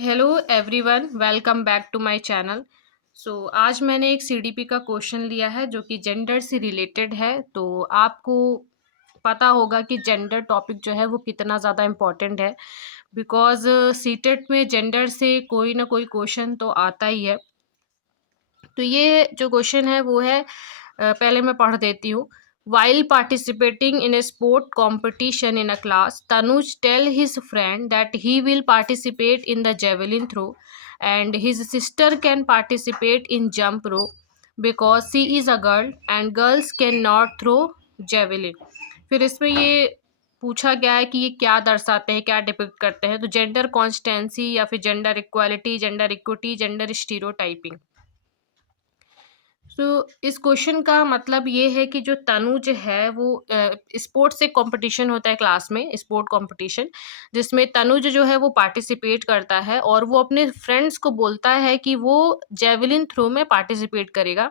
Hello everyone, welcome back to my channel. आज मैंने एक सीडीपी का क्वेश्चन लिया है जो कि जेंडर से रिलेटेड है। तो आपको पता होगा कि जेंडर टॉपिक जो है वो कितना ज़्यादा इम्पोर्टेंट है, बिकॉज सीटेट में जेंडर से कोई ना कोई क्वेश्चन तो आता ही है। तो ये जो क्वेश्चन है वो है, पहले मैं पढ़ देती हूँ। While participating in a sport competition in a class, Tanuj tell his friend that he will participate in the javelin throw and his sister can participate in jump rope because she is a girl and girls cannot throw javelin। फिर इसमें ये पूछा गया है कि ये क्या दर्शाते हैं, क्या डिपिक्ट करते हैं। तो जेंडर कॉन्स्टेंसी या फिर gender equality, gender equity, gender stereotyping. तो इस क्वेश्चन का मतलब ये है कि जो तनुज है वो स्पोर्ट्स एक कंपटीशन होता है क्लास में, स्पोर्ट कंपटीशन, जिसमें तनुज जो है वो पार्टिसिपेट करता है और वो अपने फ्रेंड्स को बोलता है कि वो जेवलिन थ्रो में पार्टिसिपेट करेगा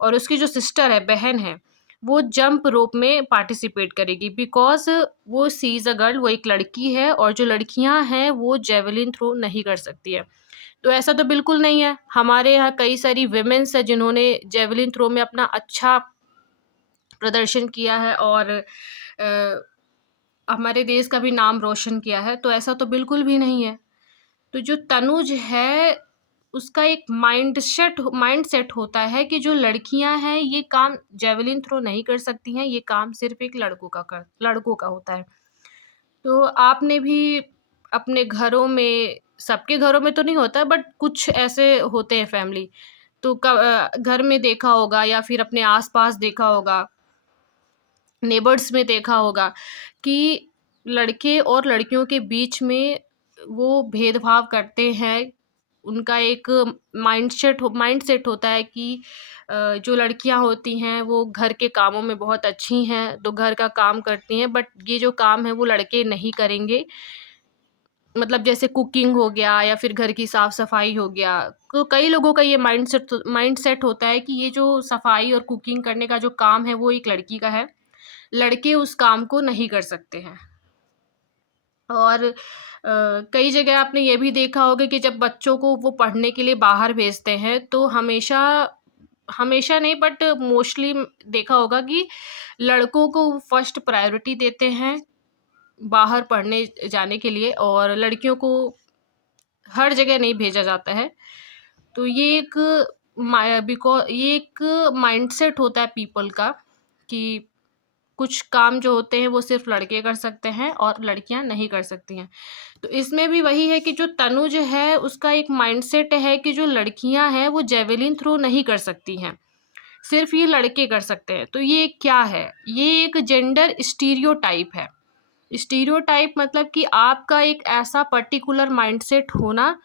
और उसकी जो सिस्टर है, बहन है, वो जंप रोप में पार्टिसिपेट करेगी बिकॉज वो सी इज़ अ गर्ल, वो एक लड़की है और जो लड़कियां हैं वो जेवलिन थ्रो नहीं कर सकती है। तो ऐसा तो बिल्कुल नहीं है। हमारे यहाँ कई सारी विमेन्स हैं जिन्होंने जेवलिन थ्रो में अपना अच्छा प्रदर्शन किया है और हमारे देश का भी नाम रोशन किया है। तो ऐसा तो बिल्कुल भी नहीं है। तो जो तनुज है उसका एक माइंडसेट होता है कि जो लड़कियां हैं ये काम जेवलिन थ्रो नहीं कर सकती हैं, ये काम सिर्फ एक लड़कों का होता है। तो आपने भी अपने घरों में, सबके घरों में तो नहीं होता बट कुछ ऐसे होते हैं फैमिली, तो घर में देखा होगा या फिर अपने आस-पास देखा होगा, नेबर्स में देखा होगा कि लड़के और लड़कियों के बीच में वो भेदभाव करते हैं। उनका एक माइंडसेट होता है कि जो लड़कियां होती हैं वो घर के कामों में बहुत अच्छी हैं, तो घर का काम करती हैं, बट ये जो काम है वो लड़के नहीं करेंगे। मतलब जैसे कुकिंग हो गया या फिर घर की साफ-सफाई हो गया। तो कई लोगों का ये माइंडसेट होता है कि ये जो सफाई और कुकिंग करने का जो काम है वो एक लड़की का है, लड़के उस काम को नहीं कर सकते हैं। और कई जगह आपने ये भी देखा होगा कि जब बच्चों को वो पढ़ने के लिए बाहर भेजते हैं तो हमेशा हमेशा नहीं बट मोस्टली देखा होगा कि लड़कों को फर्स्ट प्रायोरिटी देते हैं बाहर पढ़ने जाने के लिए और लड़कियों को हर जगह नहीं भेजा जाता है। तो ये एक माइंडसेट होता है पीपल का कि कुछ काम जो होते हैं वो सिर्फ लड़के कर सकते हैं और लड़कियां नहीं कर सकती हैं। तो इसमें भी वही है कि जो तनुज है उसका एक माइंडसेट है कि जो लड़कियां हैं वो जेवलिन थ्रो नहीं कर सकती हैं, सिर्फ ये लड़के कर सकते हैं। तो ये क्या है? ये एक जेंडर स्टीरियोटाइप है। स्टीरियोटाइप मतलब कि आपका एक ऐसा पर्टिकुलर माइंडसेट होना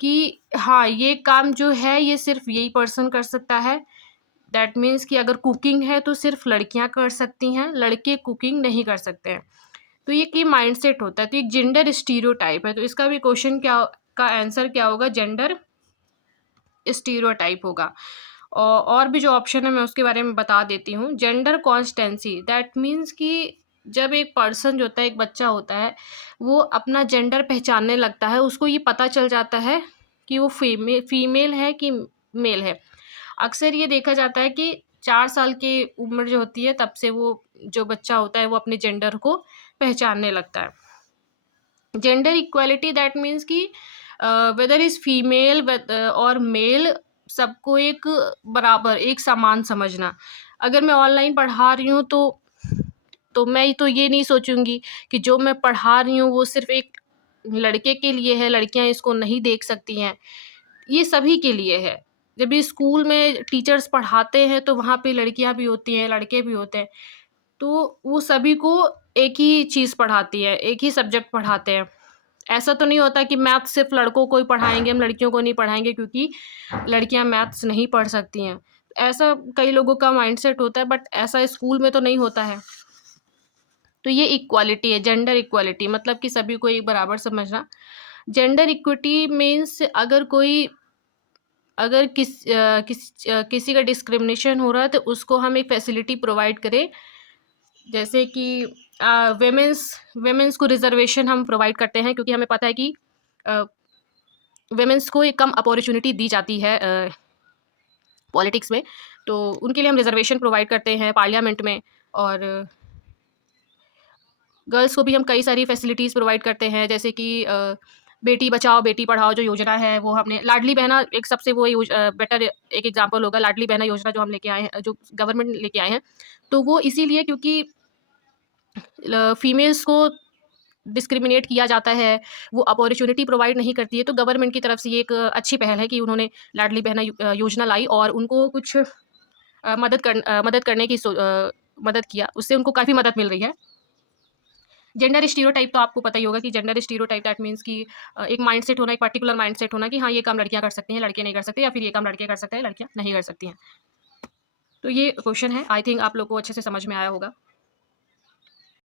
कि हाँ, ये काम जो है ये सिर्फ यही पर्सन कर सकता है। दैट मीन्स कि अगर कुकिंग है तो सिर्फ लड़कियां कर सकती हैं, लड़के कुकिंग नहीं कर सकते हैं। तो ये की माइंडसेट होता है। तो एक जेंडर स्टीरियोटाइप है। तो इसका भी क्वेश्चन क्या का आंसर क्या होगा? जेंडर स्टीरियोटाइप होगा। और भी जो ऑप्शन है मैं उसके बारे में बता देती हूँ। जेंडर कॉन्स्टेंसी दैट मीन्स कि जब एक पर्सन जो होता है, एक बच्चा होता है, वो अपना जेंडर पहचानने लगता है, उसको ये पता चल जाता है कि वो फीमेल है कि मेल है। अक्सर ये देखा जाता है कि 4 साल की उम्र जो होती है तब से वो जो बच्चा होता है वो अपने जेंडर को पहचानने लगता है। जेंडर इक्वालिटी दैट मीन्स कि वेदर इज़ फीमेल और मेल, सबको एक बराबर, एक समान समझना। अगर मैं ऑनलाइन पढ़ा रही हूँ तो मैं तो ये नहीं सोचूँगी कि जो मैं पढ़ा रही हूँ वो सिर्फ़ एक लड़के के लिए है, लड़कियाँ इसको नहीं देख सकती हैं। ये सभी के लिए है। जब भी स्कूल में टीचर्स पढ़ाते हैं तो वहाँ पे लड़कियाँ भी होती हैं, लड़के भी होते हैं। तो वो सभी को एक ही चीज़ पढ़ाती है, एक ही सब्जेक्ट पढ़ाते हैं। ऐसा तो नहीं होता कि मैथ सिर्फ़ लड़कों को ही पढ़ाएँगे, हम लड़कियों को नहीं पढ़ाएँगे क्योंकि लड़कियाँ मैथ्स नहीं पढ़ सकती हैं। ऐसा कई लोगों का माइंडसेट होता है बट ऐसा स्कूल में तो नहीं होता है। तो ये इक्वालिटी है, जेंडर इक्वालिटी मतलब कि सभी को एक बराबर समझना। जेंडर इक्विटी मीन्स अगर किसी का डिस्क्रिमिनेशन हो रहा है तो उसको हम एक फैसिलिटी प्रोवाइड करें। जैसे कि विमेंस विमेंस को रिजर्वेशन हम प्रोवाइड करते हैं क्योंकि हमें पता है कि वुमेन्स को एक कम अपॉर्चुनिटी दी जाती है पॉलिटिक्स में। तो उनके लिए हम रिजर्वेशन प्रोवाइड करते हैं पार्लियामेंट में, और गर्ल्स को भी हम कई सारी फैसिलिटीज़ प्रोवाइड करते हैं, जैसे कि बेटी बचाओ बेटी पढ़ाओ जो योजना है वो हमने, लाडली बहना एक सबसे वो बेटर एक एग्जांपल होगा, लाडली बहना योजना जो हम लेके आए हैं, जो गवर्नमेंट लेके आए हैं। तो वो इसीलिए क्योंकि फीमेल्स को डिस्क्रिमिनेट किया जाता है, वो अपॉर्चुनिटी प्रोवाइड नहीं करती है, तो गवर्नमेंट की तरफ से ये एक अच्छी पहल है कि उन्होंने लाडली बहना योजना लाई और उनको कुछ मदद करने की मदद किया, उससे उनको काफ़ी मदद मिल रही है। जेंडर स्टीरियोटाइप तो आपको पता ही होगा कि जेंडर स्टीरियोटाइप दैट मीन्स कि एक माइंडसेट होना, एक पर्टिकुलर माइंडसेट होना कि हाँ, ये काम लड़कियाँ कर सकती हैं, लड़के नहीं कर सकते, या फिर ये काम लड़के कर सकते हैं, लड़कियाँ नहीं कर सकती हैं। तो ये क्वेश्चन है, आई थिंक आप लोग को अच्छे से समझ में आया होगा।